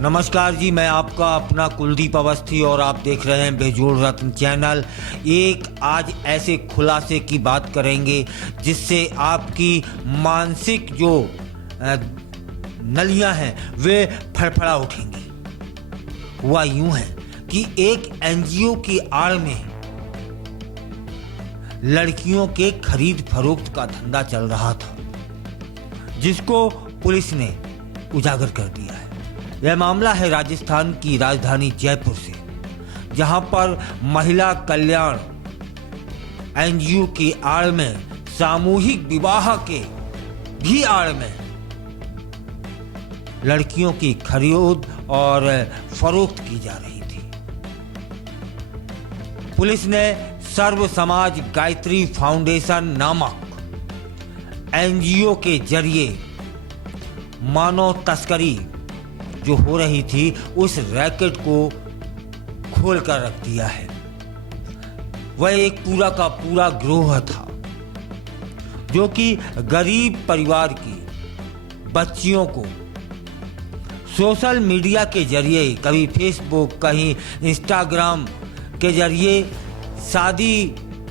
नमस्कार जी, मैं आपका अपना कुलदीप अवस्थी और आप देख रहे हैं बेजोड़ रत्न चैनल। एक आज ऐसे खुलासे की बात करेंगे जिससे आपकी मानसिक जो नलियां हैं वे फड़फड़ा उठेंगी। हुआ यूं है कि एक एनजीओ की आड़ में लड़कियों के खरीद फरोख्त का धंधा चल रहा था, जिसको पुलिस ने उजागर कर दिया है। यह मामला है राजस्थान की राजधानी जयपुर से, जहां पर महिला कल्याण एनजीओ की आड़ में सामूहिक विवाह के भी आड़ में लड़कियों की खरीद और फरोख्त की जा रही थी। पुलिस ने सर्व समाज गायत्री फाउंडेशन नामक एनजीओ के जरिए मानव तस्करी जो हो रही थी उस रैकेट को खोल कर रख दिया है। वह एक पूरा का पूरा गिरोह था जो कि गरीब परिवार की बच्चियों को सोशल मीडिया के जरिए, कभी फेसबुक कहीं इंस्टाग्राम के जरिए शादी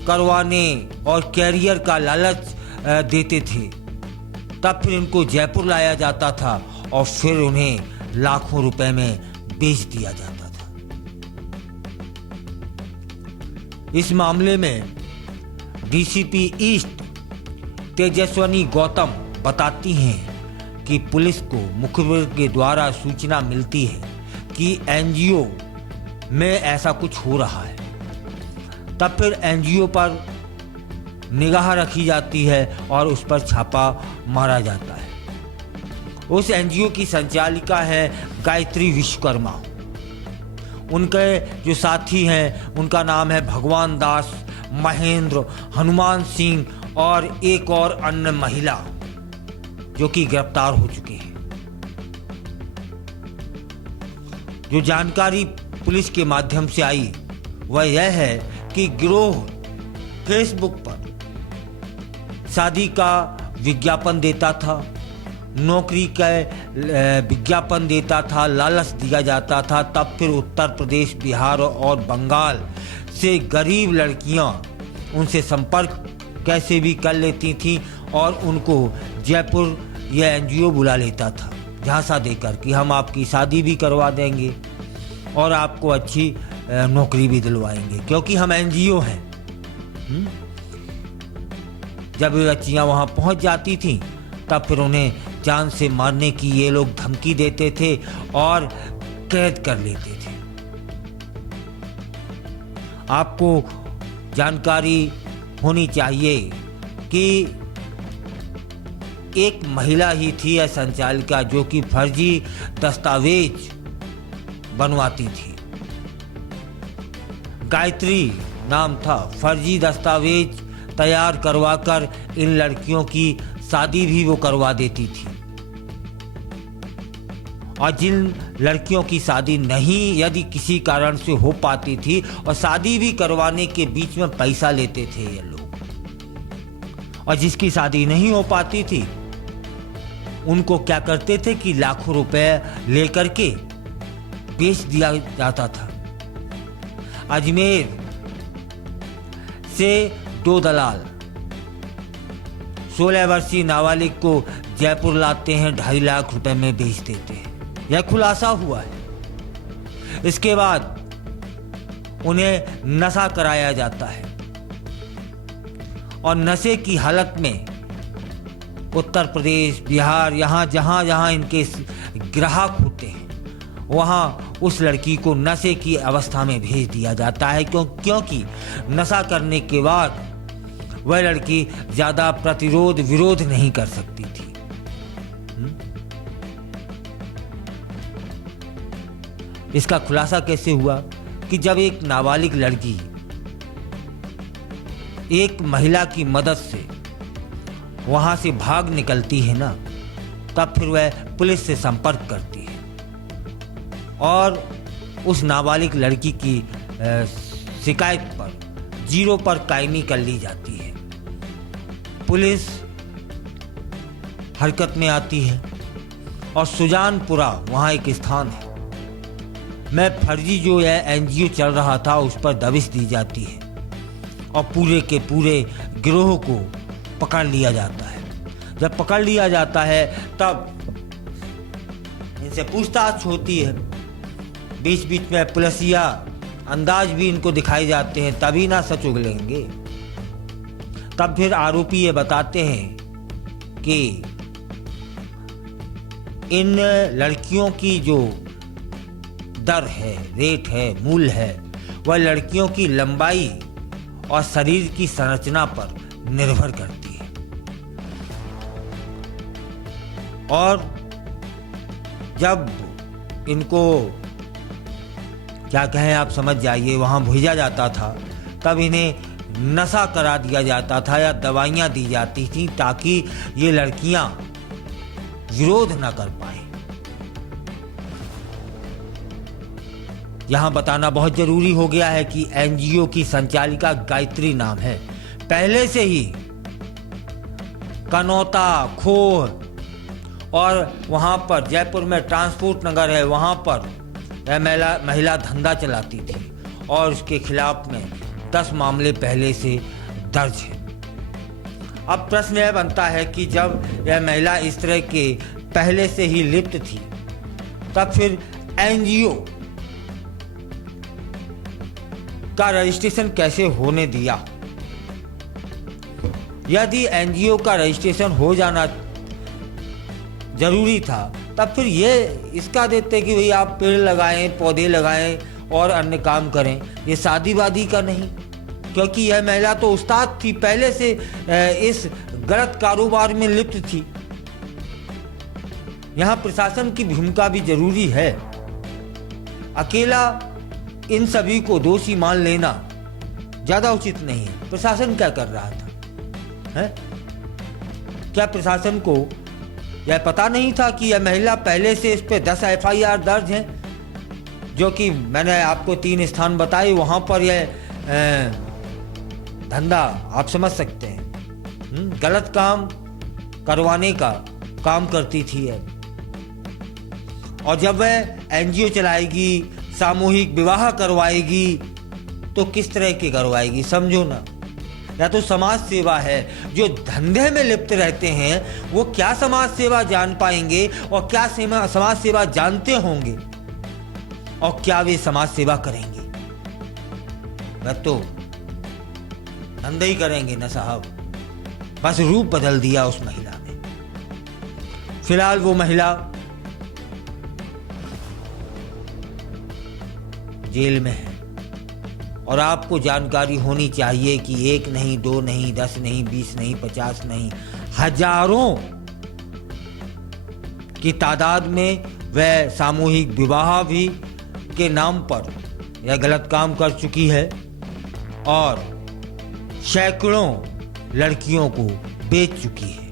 करवाने और कैरियर का लालच देते थे। तब फिर इनको जयपुर लाया जाता था और फिर उन्हें लाखों रुपए में बेच दिया जाता था। इस मामले में डीसीपी ईस्ट तेजस्वनी गौतम बताती हैं कि पुलिस को मुखबिर के द्वारा सूचना मिलती है कि एनजीओ में ऐसा कुछ हो रहा है। तब फिर एनजीओ पर निगाह रखी जाती है और उस पर छापा मारा जाता है। उस एनजीओ की संचालिका है गायत्री विश्वकर्मा। उनके जो साथी हैं उनका नाम है भगवान दास, महेंद्र, हनुमान सिंह और एक और अन्य महिला जो कि गिरफ्तार हो चुके हैं। जो जानकारी पुलिस के माध्यम से आई वह यह है कि गिरोह फेसबुक पर शादी का विज्ञापन देता था, नौकरी का विज्ञापन देता था, लालच दिया जाता था। तब फिर उत्तर प्रदेश, बिहार और बंगाल से गरीब लड़कियां उनसे संपर्क कैसे भी कर लेती थीं और उनको जयपुर यह एनजीओ बुला लेता था झांसा देकर कि हम आपकी शादी भी करवा देंगे और आपको अच्छी नौकरी भी दिलवाएंगे, क्योंकि हम एनजीओ हैं। जब बच्चियां वहां पहुंच जाती थीं तब फिर उन्हें जान से मारने की ये लोग धमकी देते थे और कैद कर लेते थे। आपको जानकारी होनी चाहिए कि एक महिला ही थी या संचालिका जो कि फर्जी दस्तावेज बनवाती थी। गायत्री नाम था। फर्जी दस्तावेज तैयार करवाकर इन लड़कियों की शादी भी वो करवा देती थी। और जिन लड़कियों की शादी नहीं यदि किसी कारण से हो पाती थी और शादी भी करवाने के बीच में पैसा लेते थे ये लोग, और जिसकी शादी नहीं हो पाती थी उनको क्या करते थे कि लाखों रुपए लेकर के बेच दिया जाता था। अजमेर से 2 दलाल 16 वर्षीय नाबालिग को जयपुर लाते हैं, 2.5 लाख रुपए में बेच देते हैं। यह खुलासा हुआ है। इसके बाद उन्हें नशा कराया जाता है और नशे की हालत में उत्तर प्रदेश, बिहार, जहां जहां इनके ग्राहक होते हैं वहां उस लड़की को नशे की अवस्था में भेज दिया जाता है, क्योंकि नशा करने के बाद वह लड़की ज्यादा प्रतिरोध विरोध नहीं कर सकती थी। इसका खुलासा कैसे हुआ कि जब एक नाबालिग लड़की एक महिला की मदद से वहां से भाग निकलती है ना, तब फिर वह पुलिस से संपर्क करती है और उस नाबालिग लड़की की शिकायत पर 0 पर कायमी कर ली जाती है। पुलिस हरकत में आती है और सुजानपुरा वहाँ एक स्थान है में फर्जी जो है एनजीओ चल रहा था उस पर दबिश दी जाती है और पूरे के पूरे गिरोह को पकड़ लिया जाता है। जब पकड़ लिया जाता है तब इनसे पूछताछ होती है, बीच बीच में पुलिसिया अंदाज भी इनको दिखाए जाते हैं, तभी ना सच उगलेंगे। तब फिर आरोपी ये बताते हैं कि इन लड़कियों की जो दर है, रेट है, मूल्य है, वह लड़कियों की लंबाई और शरीर की संरचना पर निर्भर करती है। और जब इनको क्या कहें आप समझ जाइए वहाँ भेजा जाता था, तब इन्हें नशा करा दिया जाता था या दवाइयाँ दी जाती थी ताकि ये लड़कियाँ विरोध न कर पाएं। यहाँ बताना बहुत जरूरी हो गया है कि एनजीओ की संचालिका गायत्री नाम है। पहले से ही कनौता, खोह और वहाँ पर जयपुर में ट्रांसपोर्ट नगर है, वहाँ पर महिला धंधा चलाती थी और उसके खिलाफ में 10 मामले पहले से दर्ज हैं। अब प्रश्न यह बनता है कि जब यह महिला इस तरह के पहले से ही लिप्त थी, तब फिर एनजीओ का रजिस्ट्रेशन कैसे होने दिया? यदि एनजीओ का रजिस्ट्रेशन हो जाना जरूरी था, तब फिर ये इसका देते कि भाई आप पेड़ लगाएं, पौधे लगाएं और अन्य काम करें, ये शादी वादी का नहीं। क्योंकि यह महिला तो उस्ताद थी, पहले से इस गलत कारोबार में लिप्त थी। यहाँ प्रशासन की भूमिका भी जरूरी है। अकेला इन सभी को दोषी मान लेना ज्यादा उचित नहीं है। प्रशासन क्या कर रहा था, है? क्या प्रशासन को यह पता नहीं था कि यह महिला पहले से इस पे 10 एफआईआर दर्ज हैं, जो कि मैंने आपको 3 स्थान बताए, वहां पर यह धंधा आप समझ सकते हैं, गलत काम करवाने का काम करती थी है। और जब वह एनजीओ चलाएगी, सामूहिक विवाह करवाएगी, तो किस तरह की करवाएगी समझो ना। या तो समाज सेवा है, जो धंधे में लिप्त रहते हैं वो क्या समाज सेवा जान पाएंगे और क्या समाज सेवा जानते होंगे और क्या वे समाज सेवा करेंगे? वह तो धंधे ही करेंगे ना साहब। बस रूप बदल दिया उस महिला ने। फिलहाल वो महिला जेल में है और आपको जानकारी होनी चाहिए कि 1 नहीं, 2 नहीं, 10 नहीं, 20 नहीं, 50 नहीं, हजारों की तादाद में वह सामूहिक विवाह भी के नाम पर यह गलत काम कर चुकी है और सैकड़ों लड़कियों को बेच चुकी है।